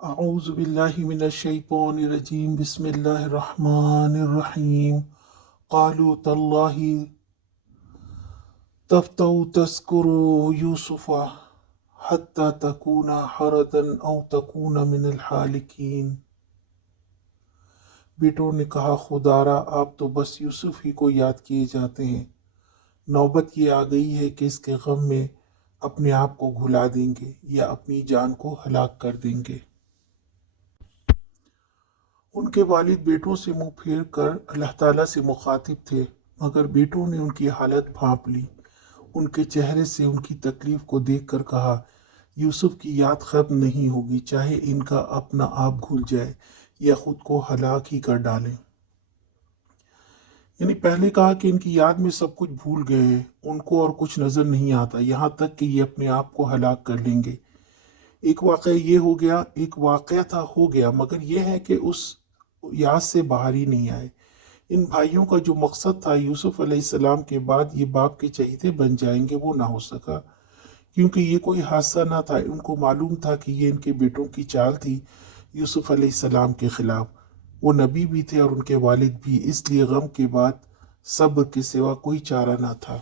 اعوذ باللہ من الشیطان الرجیم بسم اللہ الرحمن الرحیم قالوا تاللہ تفتأ تذکر یوسف حتی تکون حردا او تکون من الحالکین۔ بیٹوں نے کہا خدارا آپ تو بس یوسف ہی کو یاد کیے جاتے ہیں، نوبت یہ آ گئی ہے کہ اس کے غم میں اپنے آپ کو گھلا دیں گے یا اپنی جان کو ہلاک کر دیں گے۔ ان کے والد بیٹوں سے منہ پھیر کر اللہ تعالیٰ سے مخاطب تھے، مگر بیٹوں نے ان کی حالت بھانپ لی۔ ان کے چہرے سے ان کی تکلیف کو دیکھ کر کہا، یوسف کی یاد ختم نہیں ہوگی، چاہے ان کا اپنا آپ گھل جائے یا خود کو ہلاک ہی کر ڈالیں۔ یعنی پہلے کہا کہ ان کی یاد میں سب کچھ بھول گئے ہیں، ان کو اور کچھ نظر نہیں آتا، یہاں تک کہ یہ اپنے آپ کو ہلاک کر لیں گے۔ ایک واقعہ یہ ہو گیا، ایک واقعہ تھا ہو گیا، مگر یہ ہے کہ اس یاد سے باہر ہی نہیں آئے۔ ان بھائیوں کا جو مقصد تھا یوسف علیہ السلام کے بعد یہ باپ کے چہیتے بن جائیں گے، وہ نہ ہو سکا، کیونکہ یہ کوئی حادثہ نہ تھا۔ ان کو معلوم تھا کہ یہ ان کے بیٹوں کی چال تھی یوسف علیہ السلام کے خلاف۔ وہ نبی بھی تھے اور ان کے والد بھی، اس لیے غم کے بعد صبر کے سوا کوئی چارہ نہ تھا۔